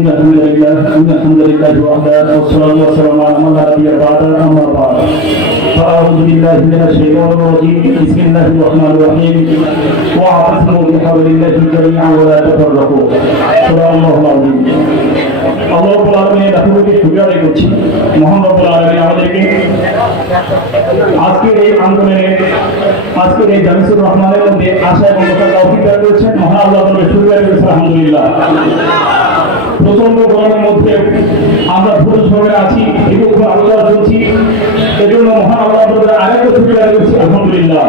إن الحمد لله وحده والصلاة والسلام على من لا نبي بعده أما بعد فأعوذ بالله من الشيطان الرجيم بسم الله الرحمن الرحيم واعتصموا بحبل الله جميعا ولا تفرقوا سورة الله العظيم আল্লাহ রাব্বুল আলামিনের রাহমতে শুকরিয়া আদায় করছি মহান রব্বুল আলামিন আমাদেরকে আজকের এই আন্দোলনে আজকের এই জামিসুর রহমানের মধ্যে আশা এবং তৌফিক দান করেছেন মহান আল্লাহ তাআলা শুকরিয়া আদায় করছি আলহামদুলিল্লাহ। প্রচন্ড গরমের মধ্যে আমরা ধৈর্য সহকারে আছি, দীর্ঘক্ষণ আলোচনা চলছি, এজন্য মহান আল্লাহ তাআলা আরেকটা শুকরিয়া আদায় করছি আলহামদুলিল্লাহ।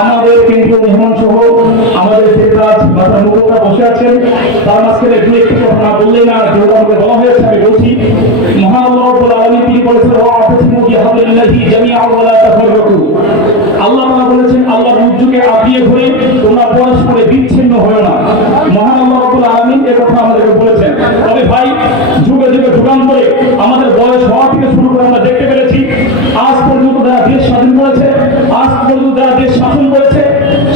আমাদের কেন্দ্রীয় মেহমান সহ আমাদের সেক্রেটারি মাথা মুখটা বসে আছেন, তার মাঝখানে দুই একটি কথা না বললেই না, যেহেতু আমাকে বলা হয়েছে আমি বলছি। মহান আল্লাহ রাব্বুল আলামিন তিনি বলেছেন ওয়া'তাসিমু বিহাবলিল্লাহি জামিআন ওয়া লা তাফাররাকু। আল্লাহ তাআলা বলেছেন আল্লাহর রজ্জুকে আঁকড়িয়ে ধরে তোমরা পরস্পরে বিচ্ছিন্ন হয়ো না। মহান আল্লাহ রাব্বুল আলামিন এই কথা আমাদেরকে বলেছেন। তবে ভাই যুগে যুগে যুগান্তরে আমাদের বয়স হওয়া থেকে শুরু করে আমরা দেখতে পেরেছি আজ পর্যন্ত যারা দেশ স্বাধীন করেছে, আজ পর্যন্ত যারা দেশ শাসন করেছে,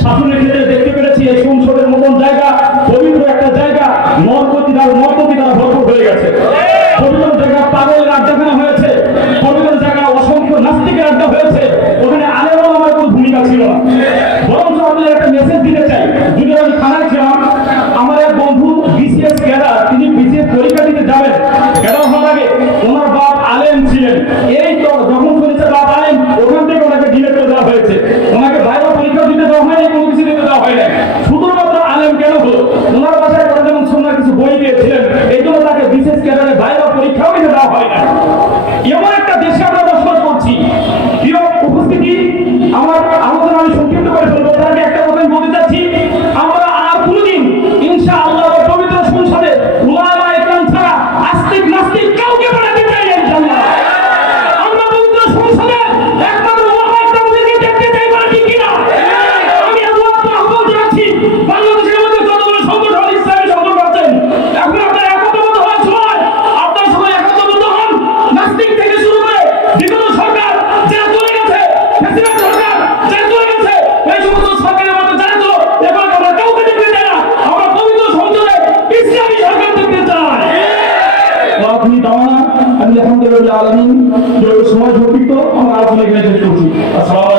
শাসনের ক্ষেত্রে দেখতে পেরেছি এই সংসদের মতন জায়গা, পবিত্র একটা জায়গা, নরপতি দ্বারা ভরপুর হয়ে গেছে। পবিত্র জায়গা পাগলের আড্ডাখানা হয়েছে, পবিত্র জায়গা অসংখ্য নাস্তিকের আড্ডা হয়েছে, ওখানে আলেম ওলামার কোনো ভূমিকা ছিল না। বরঞ্চ আমি একটা মেসেজ দিতে চাই, যদি আমি থানায় ছিলাম, আমার এক বন্ধু বিসিএস ক্যাডার, তিনি বিসিএস পরীক্ষা দিতে যাবেন, ক্যাডার হওয়ার আগে ওনার বাপ আলেম ছিলেন। এই তো যখন শুনেছে বাপ আলেম, ওখান থেকে ওনাকে ডিলে করে দেওয়া হয়েছে, ওনাকে বাইরে পরীক্ষা দিতে দেওয়া হয়নি, কোনো কিছু দিতে দেওয়া হয় না। শুধুমাত্র আলেম কেন হলো, ওনার বাসায় ওরা যেমন সোনার কিছু বই দিয়েছিলেন, এই জন্য তাকে বিশেষ ক্যাডারে বাইরে পরীক্ষাও দিতে দেওয়া হয় না। এমন একটা দেশে আমরা বসবাস করছি। প্রিয় উপস্থিতি, আমার আলোচনা আমি সংক্ষিপ্ত করে ফেলবো, তার আগে একটা কথা বলতে চাচ্ছি, আমরা আর কোনোদিন ইনশাআল্লাহ পবিত্র সংসদে উলামা ইকরাম ছাড়া আস্তিক নাস্তিক কাউকে বাড়াতে চাই না ইনশাআল্লাহ। আমরা পবিত্র সংসদে একমাত্র উলামা ইকরামদেরকে দেখতে চাই, বাকি কিনা আমি আল্লাহ আহ্বান জানাচ্ছি, বাংলাদেশের মধ্যে যতগুলো সংগঠন ইসলামী সংগঠন আছেন, এখন আপনারা একত্রবদ্ধ হওয়ার সময়, আপনারা সবাই একত্রবদ্ধ হন। নাস্তিক থেকে শুরু করে বিগত সরকার যারা চলে গেছে, ফ্যাসিবাদ সরকার যারা চলে গেছে, এই সমস্ত সরকারের মধ্যে যারা ছিল, এখন আমরা কাউকে দেখতে চাই না, আমরা পবিত্র সংসদে ইসলামী সরকার দেখতে চাই। আপনি দাওয়ানা আলহামদুলিল্লাহ আলামিন, সময় সংক্ষিপ্ত, আমরা আলোচনা এখানে শেষ করছি। আসসালামু